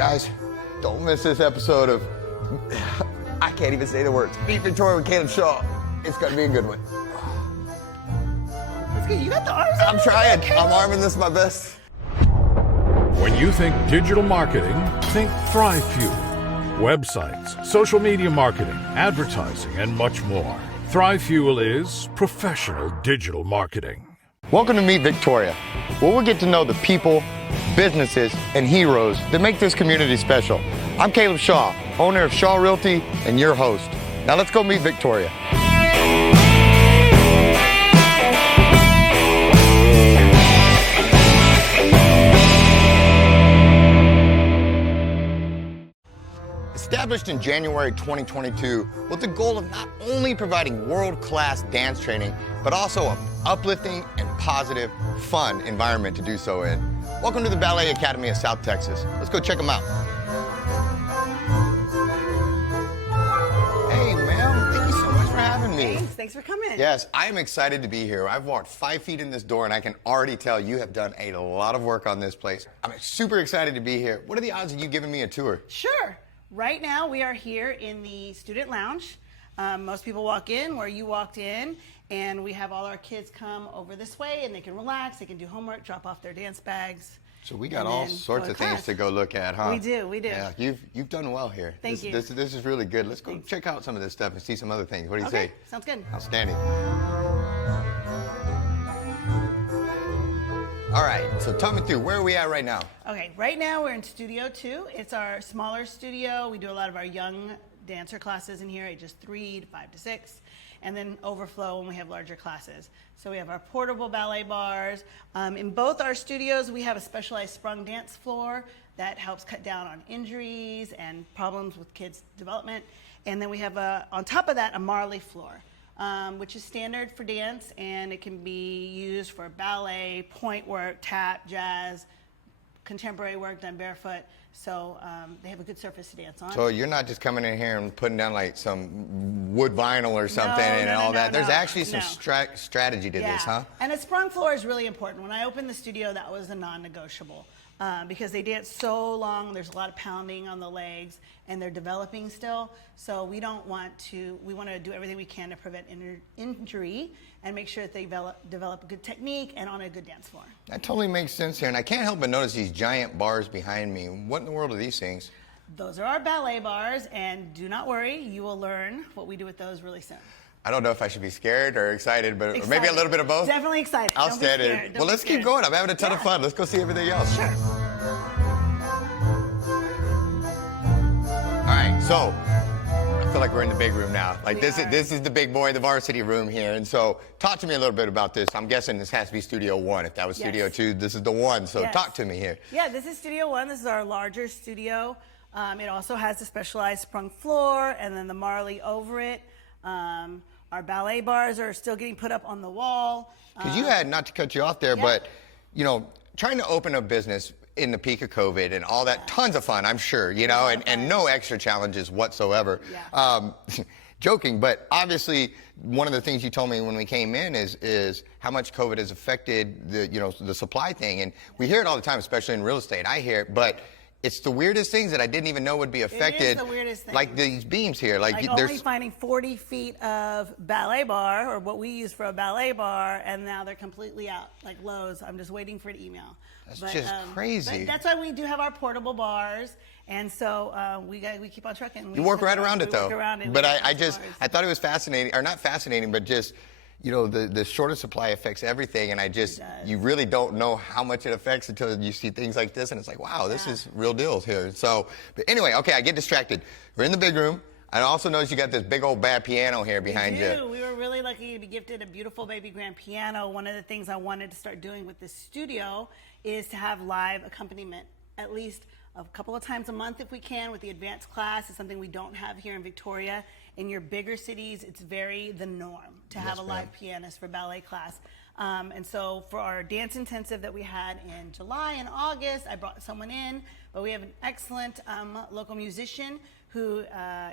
Guys, don't miss this episode of, I can't even say the words, Meet Victoria with Caleb Shaw. It's gonna be a good one. That's good. You got the arms. I'm trying. I'm arming this my best. When you think digital marketing, think Thrive Fuel. Websites, social media marketing, advertising, and much more. Thrive Fuel is professional digital marketing. Welcome to Meet Victoria, where we'll get to know the people, businesses, and heroes that make this community special. I'm Caleb Shaw, owner of Shaw Realty and your host. Now let's go meet Victoria. Established in January 2022 with the goal of not only providing world-class dance training, but also an uplifting and positive, fun environment to do so in. Welcome to the Ballet Academy of South Texas. Let's go check them out. Hey, ma'am, thank you so much for having me. Thanks for coming. Yes, I am excited to be here. I've walked 5 feet in this door and I can already tell you have done a lot of work on this place. I'm super excited to be here. What are the odds of you giving me a tour? Sure. Right now we are here in the student lounge. Most people walk in where you walked in, and we have all our kids come over this way and they can relax, they can do homework, drop off their dance bags. So we got all sorts of things to go look at, huh? We do. Yeah, you've done well here. Thank you. This is really good. Let's go check out some of this stuff and see some other things. What do you say? Sounds good. Outstanding. All right, so talk me through, where are we at right now? Okay, right now we're in Studio 2. It's our smaller studio. We do a lot of our young dancer classes in here, ages 3 to 5 to 6, and then overflow when we have larger classes. So we have our portable ballet bars. In both our studios, we have a specialized sprung dance floor that helps cut down on injuries and problems with kids' development. And then we have, on top of that, a Marley floor. Which is standard for dance, and it can be used for ballet, point work, tap, jazz, contemporary work done barefoot. So they have a good surface to dance on. So you're not just coming in here and putting down like some wood vinyl or something that. There's actually some strategy to this, huh? And a sprung floor is really important. When I opened the studio, that was a non-negotiable. Because they dance so long, there's a lot of pounding on the legs, and they're developing still. So we want to do everything we can to prevent injury and make sure that they develop a good technique and on a good dance floor. That totally makes sense here, and I can't help but notice these giant bars behind me. What in the world are these things? Those are our ballet bars, and do not worry, you will learn what we do with those really soon. I don't know if I should be scared or excited, but or maybe a little bit of both. Definitely excited. Outstanding. Well, let's keep going. I'm having a ton of fun. Let's go see everything else. Sure. All right, so I feel like we're in the big room now. Like this is the big boy, the varsity room here. And so talk to me a little bit about this. I'm guessing this has to be Studio 1. If that was Studio 2, this is the 1. So talk to me here. Yeah, this is Studio 1. This is our larger studio. It also has a specialized sprung floor and then the Marley over it. Our ballet bars are still getting put up on the wall. Because you had, not to cut you off there, but, you know, trying to open a business in the peak of COVID and all that, tons of fun, I'm sure, you know, and no extra challenges whatsoever. Yeah. Joking, but obviously one of the things you told me when we came in is how much COVID has affected the supply thing. And we hear it all the time, especially in real estate. I hear it, but it's the weirdest things that I didn't even know would be affected. It is the weirdest thing. Like these beams here. Like only finding 40 feet of ballet bar, or what we use for a ballet bar, and now they're completely out, like Lowe's. I'm just waiting for an email. That's just crazy. That's why we do have our portable bars, and so we keep on trucking. You work right around it, though. Work around it. But I thought it was fascinating, or not fascinating, but just, you know, the shorter supply affects everything, and you really don't know how much it affects until you see things like this, and it's like, wow, this is real deal here. So, but anyway, okay, I get distracted. We're in the big room. I also noticed you got this big old bad piano here behind you. We were really lucky to be gifted a beautiful baby grand piano. One of the things I wanted to start doing with this studio is to have live accompaniment, at least a couple of times a month if we can, with the advanced class. It's something we don't have here in Victoria. In your bigger cities, it's the norm to have a live pianist for ballet class. And so for our dance intensive that we had in July and August, I brought someone in, but we have an excellent local musician who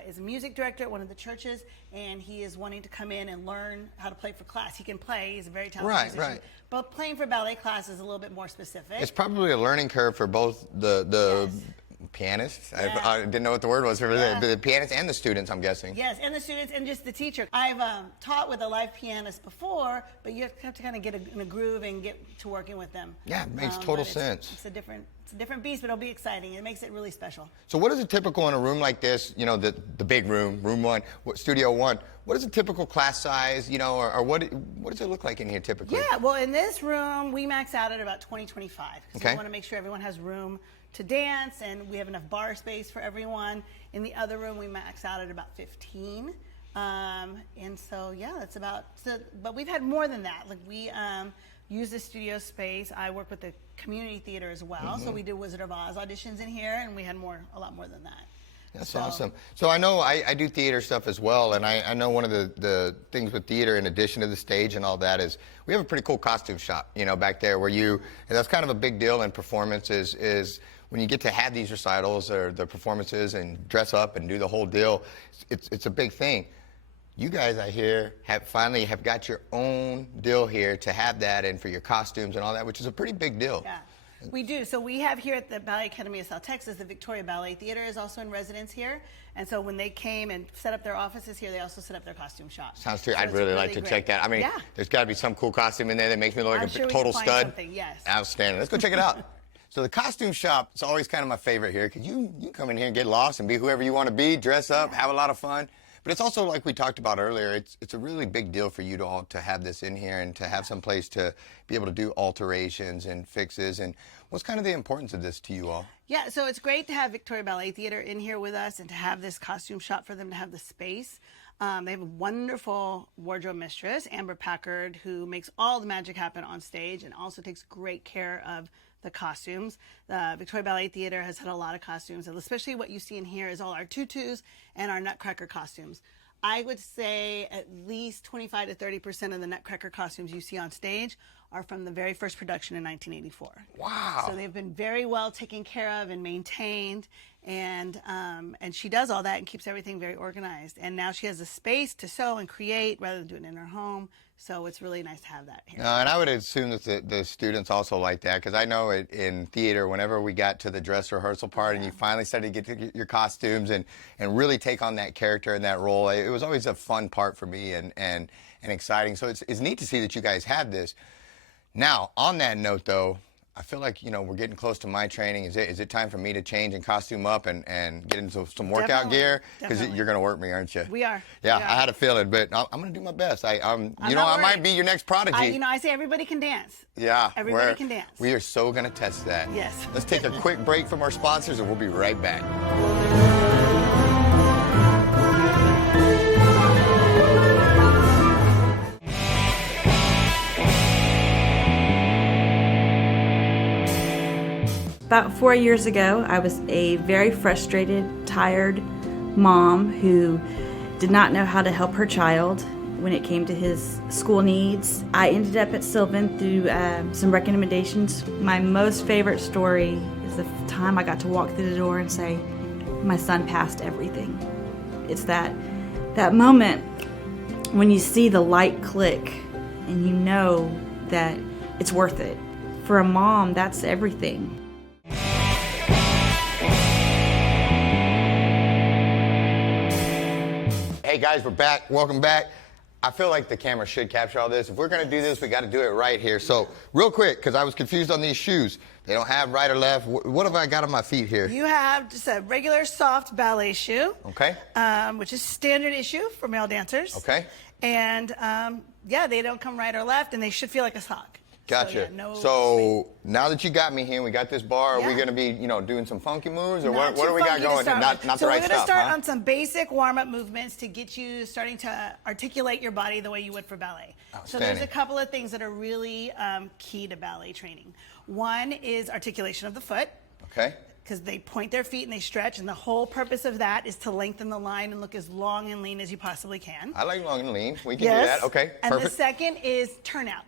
is a music director at one of the churches, and he is wanting to come in and learn how to play for class. He can play, he's a very talented musician. Right. But playing for ballet class is a little bit more specific. It's probably a learning curve for both the Pianists? Yeah. I didn't know what the word was for Yeah. the pianists and the students, I'm guessing. Yes, and the students and just the teacher. I've taught with a live pianist before, but you have to kind of get in a groove and get to working with them. Yeah, it makes total but sense. It's a different beast, but it'll be exciting. It makes it really special. So what is it typical in a room like this, you know, the big room, room one, studio one, what is a typical class size, you know, or what does it look like in here typically? Yeah, well, in this room, we max out at about 20, 25. Because Okay. we want to make sure everyone has room to dance and we have enough bar space for everyone. In the other room, we max out at about 15. And so, yeah, that's about, but we've had more than that. Like we use the studio space. I work with the community theater as well. So we do Wizard of Oz auditions in here, and we had a lot more than that. That's awesome. So I know I do theater stuff as well, and I know one of the things with theater, in addition to the stage and all that, is we have a pretty cool costume shop, you know, back there where and that's kind of a big deal in performance is when you get to have these recitals or the performances and dress up and do the whole deal, it's a big thing. You guys, I hear, finally have got your own deal here to have that and for your costumes and all that, which is a pretty big deal. Yeah. We do. So we have here at the Ballet Academy of South Texas, the Victoria Ballet Theater is also in residence here. And so when they came and set up their offices here, they also set up their costume shop. Sounds true. So I'd it's really like to great. check that. I mean, Yeah. there's got to be some cool costume in there that makes me look like I'm a sure we total can find stud. something, yes. Outstanding. Let's go check it out. So the costume shop is always kind of my favorite here because you come in here and get lost and be whoever you want to be, dress up, have a lot of fun. But it's also, like we talked about earlier, it's a really big deal for you to have this in here and to have some place to be able to do alterations and fixes. And what's kind of the importance of this to you all? Yeah, so it's great to have Victoria Ballet Theater in here with us and to have this costume shop for them to have the space. They have a wonderful wardrobe mistress, Amber Packard, who makes all the magic happen on stage and also takes great care of the costumes. The Victoria Ballet Theater has had a lot of costumes, and especially what you see in here is all our tutus and our Nutcracker costumes. I would say at least 25 to 30% of the Nutcracker costumes you see on stage are from the very first production in 1984. Wow. So they've been very well taken care of and maintained, and she does all that and keeps everything very organized. And now she has a space to sew and create rather than doing it in her home. So it's really nice to have that here. And I would assume that the students also like that because I know in theater, whenever we got to the dress rehearsal part and you finally started to get your costumes and really take on that character and that role, it was always a fun part for me and exciting. So it's neat to see that you guys have this. Now, on that note, though, I feel like, you know, we're getting close to my training. Is it time for me to change and costume up and get into some workout Definitely, gear? Because definitely. you're going to work me, aren't you? We are. Yeah, We are. I had a feeling, but I'm going to do my best. I not might worried. be your next prodigy. I say everybody can dance. Yeah. Everybody can dance. We are so going to test that. Yes. Let's take a quick break from our sponsors and we'll be right back. About 4 years ago, I was a very frustrated, tired mom who did not know how to help her child when it came to his school needs. I ended up at Sylvan through some recommendations. My most favorite story is the time I got to walk through the door and say, my son passed everything. It's that moment when you see the light click and you know that it's worth it. For a mom, that's everything. Hey guys, we're back. Welcome back. I feel like the camera should capture all this. If we're going to do this, we got to do it right here. So, real quick, because I was confused on these shoes. They don't have right or left. What have I got on my feet here? You have just a regular soft ballet shoe. Okay. Which is standard issue for male dancers. Okay. And yeah, they don't come right or left, and they should feel like a sock. Gotcha. So, yeah, now that you got me here and we got this bar, are we Yeah. going to be, doing some funky moves, or Not what do too we got funky to going? start Not with. the right So we're going to stuff, start huh? on some basic warm-up movements to get you starting to articulate your body the way you would for ballet. So there's Outstanding. a couple of things that are really key to ballet training. One is articulation of the foot. Okay. Because they point their feet and they stretch, and the whole purpose of that is to lengthen the line and look as long and lean as you possibly can. I like long and lean. We can do that. Okay. And Perfect. the second is turnout.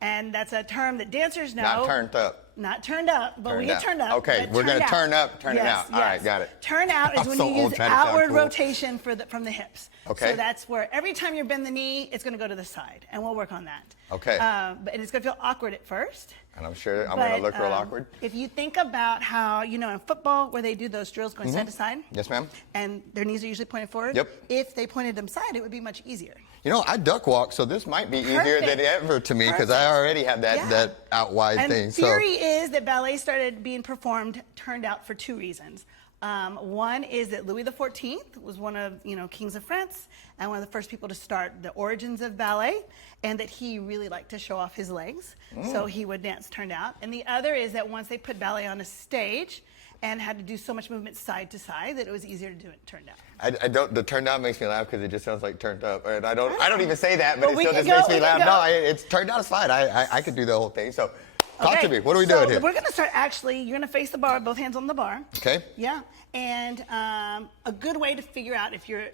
And that's a term that dancers know. Not turned up. Not turned up, but we Turned get up. turned up. Okay, but we're gonna turned out. turn up, turn it Yes, out. All right, got it. Turn out is I'm when so you old use trying to sound outward cool. rotation from the hips. Okay. So that's where every time you bend the knee, it's going to go to the side, and we'll work on that. Okay. But it's going to feel awkward at first. And I'm sure I'm going to look real awkward. If you think about how, you know, in football where they do those drills going side to side. Yes, ma'am. And their knees are usually pointed forward. Yep. If they pointed them side, it would be much easier. You know, I duck walk, so this might be easier than ever to me because I already have that out wide thing. And theory is that ballet started being performed, turned out for 2 reasons. One is that Louis XIV was one of, you know, kings of France and one of the first people to start the origins of ballet, and that he really liked to show off his legs, so he would dance turned out. And the other is that once they put ballet on a stage and had to do so much movement side to side that it was easier to do it turned out. I don't. The turned out makes me laugh because it just sounds like turned up, and I don't even say that, but it we still can just makes go, me we can laugh. go. No, it's turned out is fine. I could do the whole thing. So, talk Okay, to me. What are we doing here? We're going to start actually. You're going to face the bar, both hands on the bar. Okay. Yeah, and a good way to figure out if you're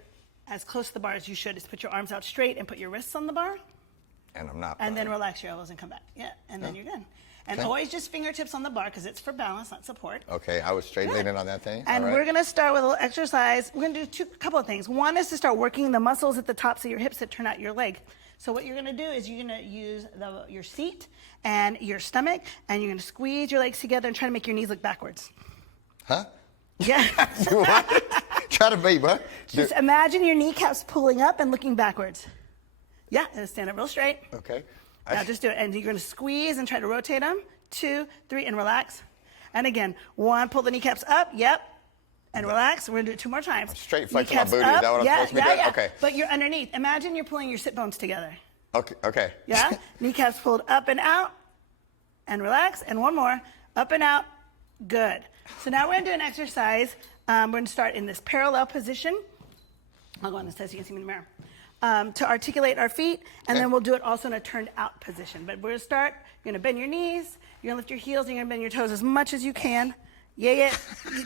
as close to the bar as you should is put your arms out straight and put your wrists on the bar. And I'm not. And then relax your elbows and come back. Yeah, and then you're good. And always just fingertips on the bar because it's for balance, not support. Okay, I was straight leaning on that thing. And we're going to start with a little exercise. We're going to do a couple of things. One is to start working the muscles at the tops of your hips that turn out your leg. So what you're going to do is you're going to use your seat and your stomach, and you're going to squeeze your legs together and try to make your knees look backwards. Huh? Yeah. What? Try to be, what? Just imagine your kneecaps pulling up and looking backwards. Yeah, and stand up real straight. Okay. Now just do it. And you're going to squeeze and try to rotate them. 2, 3, and relax. And again, 1, pull the kneecaps up. Yep. And relax. We're going to do it 2 more times. Straight flexing Kneecaps my booty. up. Is that what I'm supposed to be doing? Yeah. Okay. But you're underneath. Imagine you're pulling your sit bones together. Okay. Okay. Yeah? Kneecaps pulled up and out. And relax. And 1 more. Up and out. Good. So now we're going to do an exercise. We're going to start in this parallel position. I'll go on this side so you can see me in the mirror. To articulate our feet, and then we'll do it also in a turned out position. But we're going to start, you're going to bend your knees, you're going to lift your heels, and you're going to bend your toes as much as you can. Yeah.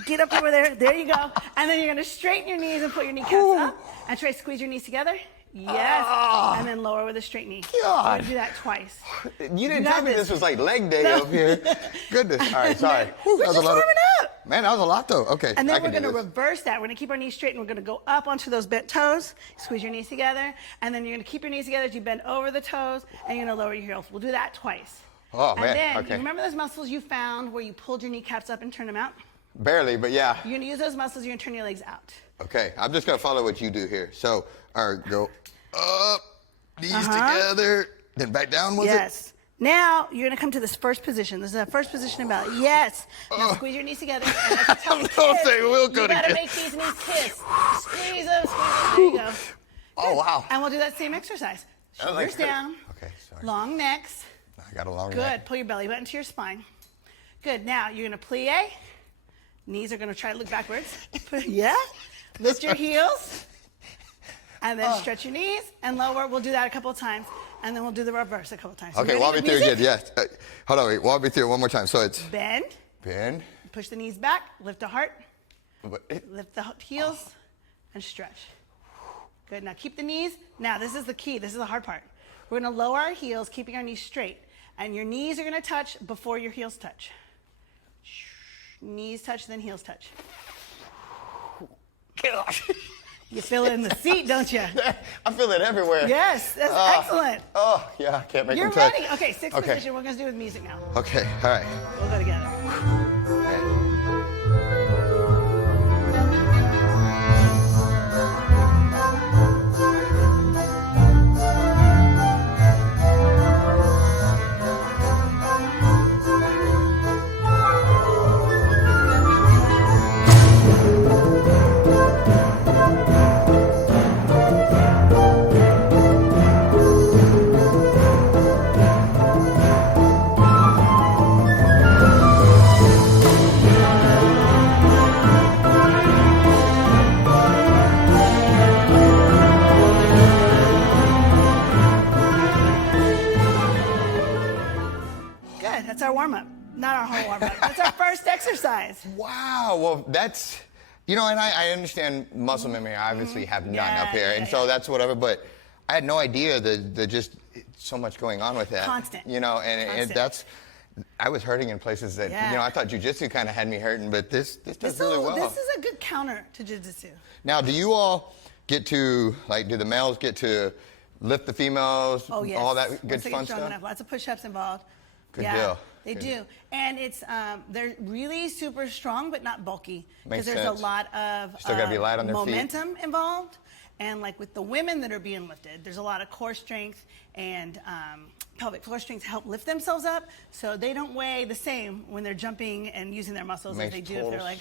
Get up over there. There you go. And then you're going to straighten your knees and put your kneecaps up, and try to squeeze your knees together. Yes. And then lower with a straight knee. God. We're going to do that twice. You didn't tell me this was like leg day up here. Goodness. All right, sorry. We're just warming up. Man, that was a lot though. Okay. And then I we're can going to do this. reverse that. We're going to keep our knees straight, and we're going to go up onto those bent toes. Squeeze your knees together. And then you're going to keep your knees together as you bend over the toes, and you're going to lower your heels. We'll do that twice. Oh, man. And then, Okay. you remember those muscles you found where you pulled your kneecaps up and turned them out? Barely, but yeah. You're going to use those muscles. You're going to turn your legs out. Okay, I'm just gonna follow what you do here. So, all right, go up, knees together, then back down. Was Yes. Now, you're going to come to this first position. This is the first position in ballet. Yes. Now, squeeze your knees together. And as you tell me, Don't kiss, say we'll go you got to together. make these knees kiss. Squeeze them. There you go. Oh, Good. wow. And we'll do that same exercise. I like Shoulders that. down. Okay, sorry. Long necks. I got a long Good. neck. Pull your belly button to your spine. Good. Now, you're going to plie. Knees are going to try to look backwards. Yeah. Lift your heels. And then stretch your knees and lower. We'll do that a couple of times. And then we'll do the reverse a couple of times. So Okay, ready walk me with through music? again. Yes. Hold on, wait. Walk me through it one more time. So it's Bend. bend. Push the knees back. Lift the heart. But Lift the heels. And stretch. Good. Now keep the knees. Now this is the key. This is the hard part. We're going to lower our heels, keeping our knees straight. And your knees are going to touch before your heels touch. Knees touch, then heels touch. Gosh. You feel it in the seat, don't you? I feel it everywhere. Yes, that's excellent. Oh, yeah, I can't make You're them touch. ready. Okay, sixth Okay. position. We're going to do with music now. Okay, all right. We'll go together. Good. That's our warm-up. Not our whole warm-up. That's our first exercise. Wow, well, that's, you know, and I understand muscle memory. I obviously have none Yeah, up here, yeah, and yeah. so that's whatever, but I had no idea that just so much going on with that. Constant. You know, and Constant. that's, I was hurting in places that, Yeah. you know, I thought jiu-jitsu kind of had me hurting, but this does really well. This is a good counter to jiu-jitsu. Now, do you all get to, like, do the males get to lift the females? Oh, yes. All that Once good they fun get strong stuff? enough. Lots of push-ups involved. Good Yeah. deal. They do. And it's they're really super strong, but not bulky. Makes Because there's sense. a lot of Still gotta be light on their feet. momentum involved. And like with the women that are being lifted, there's a lot of core strength and pelvic floor strength to help lift themselves up, so they don't weigh the same when they're jumping and using their muscles as they do if they're like.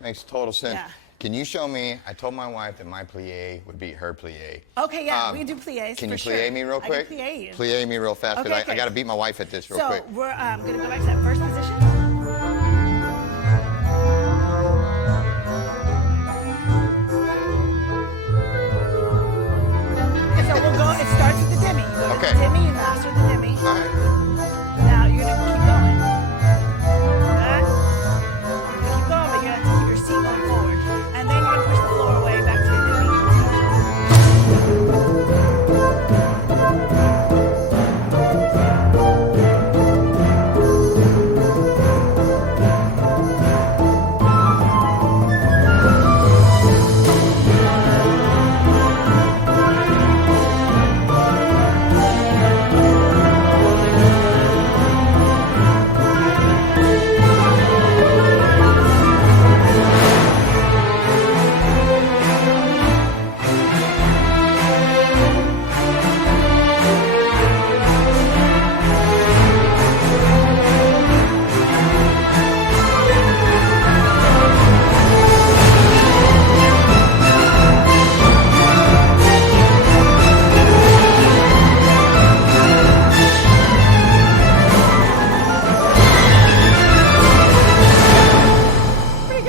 Makes total sense. Yeah. Can you show me? I told my wife that my plie would beat her plie. Okay, yeah, we can do plies. Can you for plie sure. me real quick? I can plie you. Plie me real fast, Okay, because okay. I got to beat my wife at this real So quick. we're going to go back to that first position. So we'll go, it starts with the demi. You go to Okay. the demi, you master the demi. All right. Now you're going to keep going. Good. You're going to keep going, but you have to keep your seat going forward. And then you're going to push the floor away back to your demi.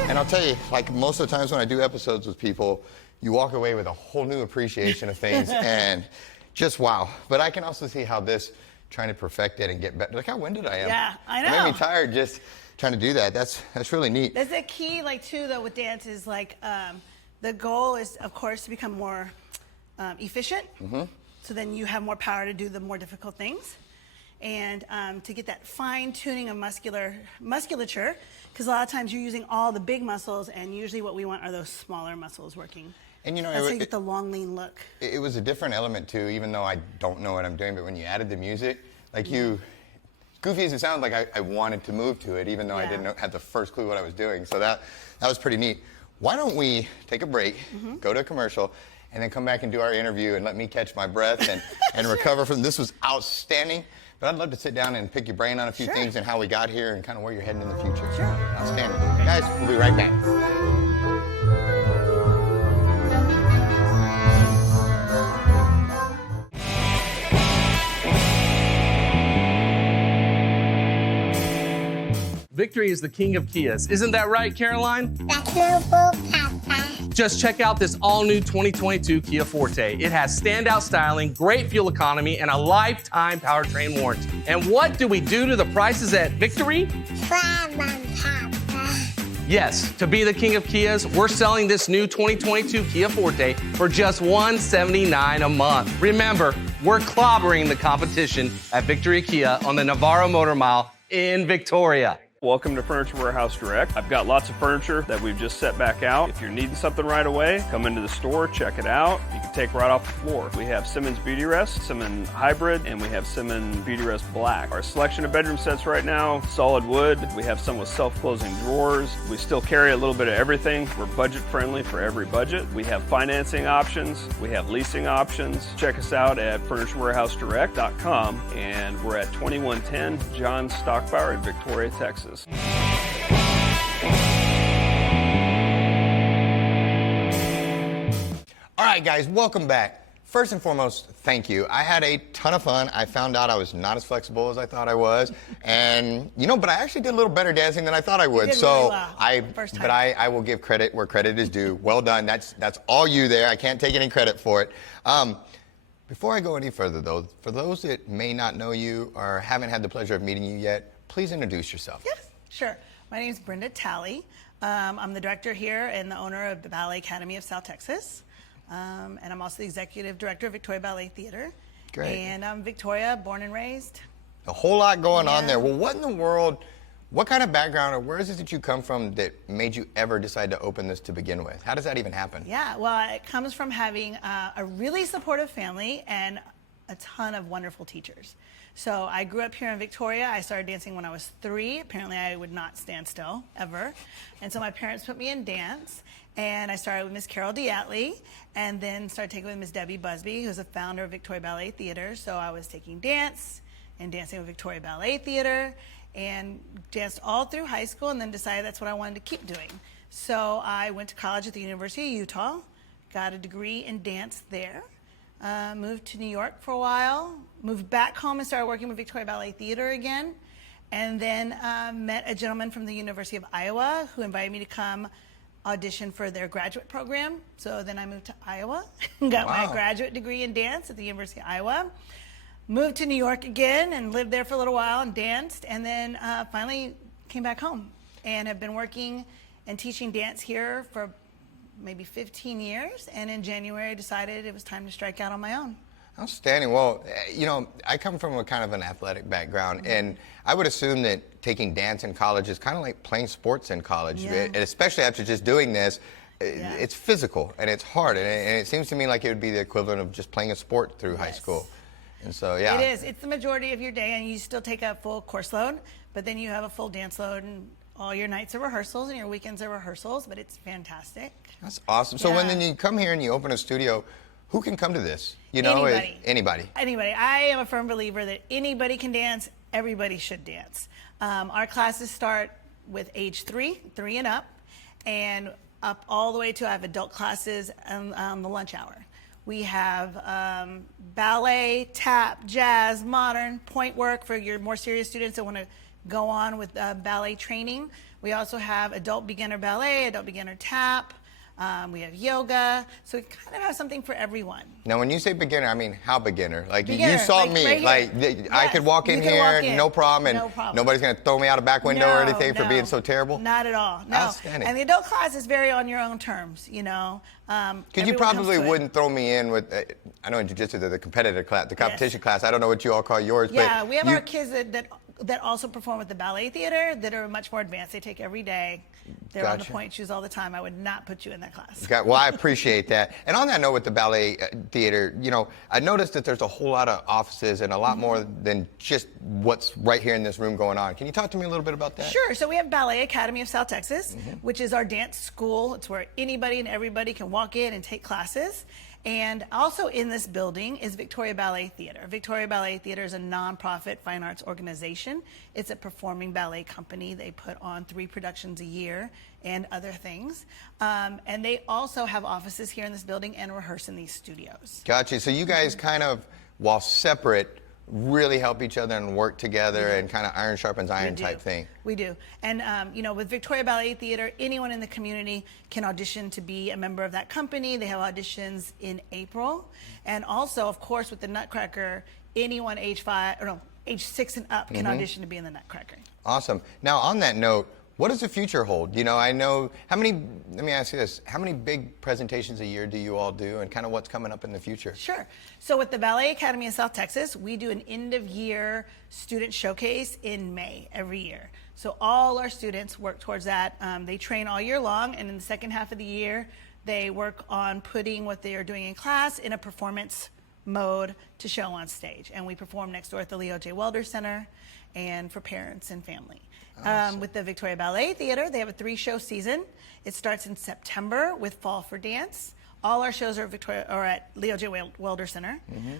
And I'll tell you, like most of the times when I do episodes with people, you walk away with a whole new appreciation of things and just wow. But I can also see how this, trying to perfect it and get better. Look how winded I am. Yeah, I It made me know. tired just trying to do that. That's really neat. That's the key, like, too, though, with dance is, like, the goal is, of course, to become more efficient. Mm-hmm. So then you have more power to do the more difficult things. And to get that fine tuning of musculature, because a lot of times you're using all the big muscles, and usually what we want are those smaller muscles working. And you know, That's how you get the long, lean look. It was a different element too, even though I don't know what I'm doing, but when you added the music, like you, goofy as it sounds, like I wanted to move to it, even though I Yeah. didn't have the first clue what I was doing. So that was pretty neat. Why don't we take a break, go to a commercial, and then come back and do our interview and let me catch my breath and recover from this. Was outstanding. But I'd love to sit down and pick your brain on a few Sure. things and how we got here and kind of where you're heading in the future. Sure. Outstanding. Guys, we'll be right back. Victory is the king of Kias. Isn't that right, Caroline? That's no bull, Papa. Just check out this all-new 2022 Kia Forte. It has standout styling, great fuel economy, and a lifetime powertrain warranty. And what do we do to the prices at Victory? Try one, Papa. Yes, to be the king of Kias, we're selling this new 2022 Kia Forte for just $179 a month. Remember, we're clobbering the competition at Victory Kia on the Navarro Motor Mile in Victoria. Welcome to Furniture Warehouse Direct. I've got lots of furniture that we've just set back out. If you're needing something right away, come into the store, check it out. You can take right off the floor. We have Simmons Beauty Rest, Simmons Hybrid, and we have Simmons Beauty Rest Black. Our selection of bedroom sets right now, solid wood. We have some with self-closing drawers. We still carry a little bit of everything. We're budget friendly for every budget. We have financing options. We have leasing options. Check us out at FurnitureWarehouseDirect.com, and we're at 2110 John Stockbauer in Victoria, Texas. All right, guys, welcome back. First and foremost, thank you. I had a ton of fun. I found out I was not as flexible as I thought I was, and but I actually did a little better dancing than I thought I would. did So really well. First time. I will give credit where credit is due. Well done. That's all you there. I can't take any credit for it. Before I go any further, though, for those that may not know you or haven't had the pleasure of meeting you yet, please introduce yourself. Yes, sure. My name is Brenda Tally. I'm the director here and the owner of the Ballet Academy of South Texas. And I'm also the executive director of Victoria Ballet Theater. Great. And I'm Victoria, born and raised. A whole lot going on Yeah. there. Well, what in the world, what kind of background or where is it that you come from that made you ever decide to open this to begin with? How does that even happen? Yeah, well, it comes from having a really supportive family and a ton of wonderful teachers. So I grew up here in Victoria. I started dancing when I was 3. Apparently I would not stand still, ever. And so my parents put me in dance. And I started with Miss Carol Diatley, and then started taking with Miss Debbie Busby, who's the founder of Victoria Ballet Theater. So I was taking dance and dancing with Victoria Ballet Theater, and danced all through high school, and then decided that's what I wanted to keep doing. So I went to college at the University of Utah, got a degree in dance there, moved to New York for a while, moved back home and started working with Victoria Ballet Theater again, and then met a gentleman from the University of Iowa who invited me to come audition for their graduate program. So then I moved to Iowa and got my graduate degree in dance at the University of Iowa. Moved to New York again and lived there for a little while and danced, and then finally came back home and have been working and teaching dance here for maybe 15 years, and in January I decided it was time to strike out on my own. Outstanding. Well, you know, I come from a kind of an athletic background, and I would assume that taking dance in college is kind of like playing sports in college, and especially after just doing this, it's physical and it's hard, and it seems to me like it would be the equivalent of just playing a sport through high school. And so, yeah. It is. It's the majority of your day, and you still take a full course load, but then you have a full dance load, and all your nights are rehearsals and your weekends are rehearsals, but it's fantastic. That's awesome. So when then you come here and you open a studio, who can come to this? You know, anybody. Anybody. I am a firm believer that anybody can dance. Everybody should dance. Our classes start with age 3 and up, and up all the way to I have adult classes on the lunch hour. We have ballet, tap, jazz, modern, point work for your more serious students that want to go on with ballet training. We also have adult beginner ballet, adult beginner tap. We have yoga, so we kind of have something for everyone. Now, when you say beginner, I mean how beginner? Like beginner, you saw like me, right like I could walk in here, no problem, and nobody's gonna throw me out a back window or anything for being so terrible. Not at all. No. Outstanding. And the adult class is very on your own terms, you know. Because you probably wouldn't throw me in with. I know in jiu-jitsu the competitive class, the competition class. I don't know what you all call yours. Yeah, but we have our kids that also perform at the ballet theater that are much more advanced. They take every day. They're on the point shoes all the time. I would not put you in that class. Well, I appreciate that. And on that note with the ballet theater, you know, I noticed that there's a whole lot of offices and a lot more than just what's right here in this room going on. Can you talk to me a little bit about that? Sure. So we have Ballet Academy of South Texas, which is our dance school. It's where anybody and everybody can walk in and take classes. And also in this building is Victoria Ballet Theater. Victoria Ballet Theater is a nonprofit fine arts organization. It's a performing ballet company. They put on 3 productions a year and other things. And they also have offices here in this building and rehearse in these studios. Gotcha. So you guys kind of, while separate, really help each other and work together and kind of iron sharpens iron type thing. We do. And, you know, with Victoria Ballet Theater, anyone in the community can audition to be a member of that company. They have auditions in April. And also, of course, with the Nutcracker, anyone age 6 and up can audition to be in the Nutcracker. Awesome. Now, on that note, what does the future hold? You know, I know, let me ask you this, how many big presentations a year do you all do, and kind of what's coming up in the future? Sure. So with the Ballet Academy of South Texas, we do an end-of-year student showcase in May every year. So all our students work towards that. They train all year long, and in the second half of the year, they work on putting what they are doing in class in a performance mode to show on stage. And we perform next door at the Leo J. Welder Center and for parents and family. With the Victoria Ballet Theater, they have a 3-show season. It starts in September with Fall for Dance. All our shows are at Leo J. Welder Center.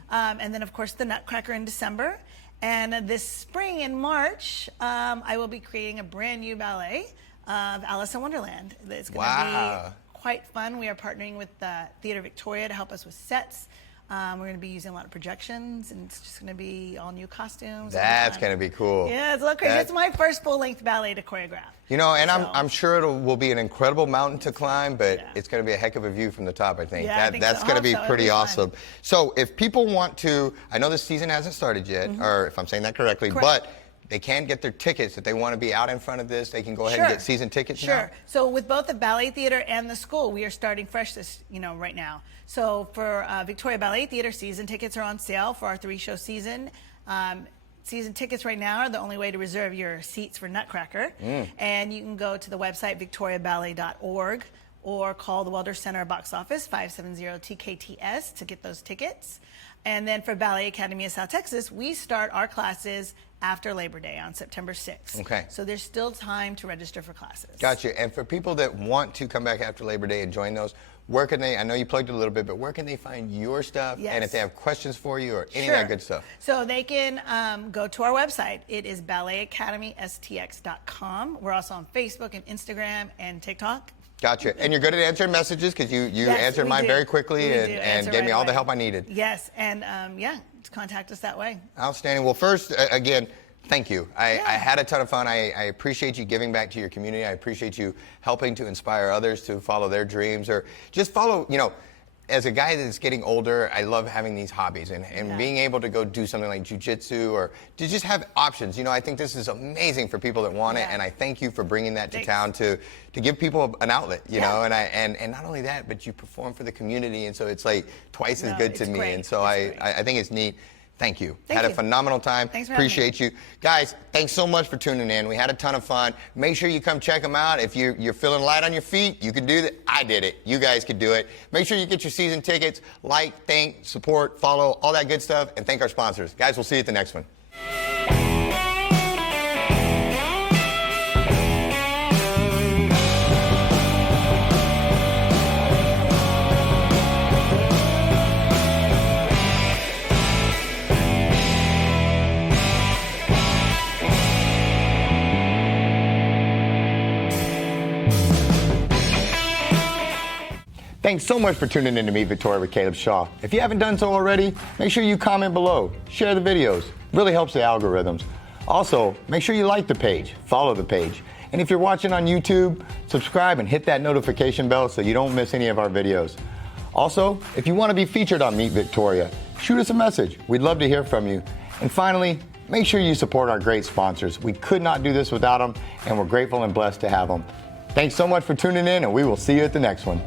And then, of course, the Nutcracker in December. And this spring in March, I will be creating a brand new ballet of Alice in Wonderland. It's going to be quite fun. We are partnering with Theater Victoria to help us with sets. We're going to be using a lot of projections, and it's just going to be all new costumes. That's going to be cool. Yeah, it's a little crazy. It's my first full-length ballet to choreograph. You know, and I'm sure it will be an incredible mountain to climb, but it's going to be a heck of a view from the top, I think. Yeah, That's going to be pretty awesome. So if people want to, I know the season hasn't started yet, or if I'm saying that correctly, but they can get their tickets. If they want to be out in front of this, they can go ahead and get season tickets now? Sure. So with both the Ballet Theater and the school, we are starting fresh right now. So for Victoria Ballet Theater, season tickets are on sale for our 3-show season. Season tickets right now are the only way to reserve your seats for Nutcracker. And you can go to the website victoriaballet.org or call the Welder Center box office 570-TKTS to get those tickets. And then for Ballet Academy of South Texas, we start our classes after Labor Day on September 6th. Okay. So there's still time to register for classes. Gotcha. And for people that want to come back after Labor Day and join those, where can they, I know you plugged it a little bit, but where can they find your stuff? Yes. And if they have questions for you or any Sure. of that good stuff? So they can go to our website. It is balletacademystx.com. We're also on Facebook and Instagram and TikTok. Gotcha. And you're good at answering messages because you Yes, answered we mine do. very quickly We and do answer gave me right all the away. help I needed. Yes, and contact us that way. Outstanding. Well, first, again, thank you. I had a ton of fun. I appreciate you giving back to your community. I appreciate you helping to inspire others to follow their dreams or just follow, as a guy that's getting older, I love having these hobbies and being able to go do something like jujitsu or to just have options. I think this is amazing for people that want it, and I thank you for bringing that to town to give people an outlet, you know, and not only that, but you perform for the community, and so it's like twice as good to me, great. and so I think it's neat. Thank you. Thank Had you. a phenomenal time. Thanks for having me. Appreciate you. Guys, thanks so much for tuning in. We had a ton of fun. Make sure you come check them out. If you're feeling light on your feet, you can do that. I did it. You guys could do it. Make sure you get your season tickets. Like, thank, support, follow, all that good stuff. And thank our sponsors. Guys, we'll see you at the next one. Thanks so much for tuning in to Meet Victoria with Caleb Shaw. If you haven't done so already, make sure you comment below, share the videos. Really helps the algorithms. Also, make sure you like the page, follow the page. And if you're watching on YouTube, subscribe and hit that notification bell so you don't miss any of our videos. Also, if you want to be featured on Meet Victoria, shoot us a message. We'd love to hear from you. And finally, make sure you support our great sponsors. We could not do this without them, and we're grateful and blessed to have them. Thanks so much for tuning in, and we will see you at the next one.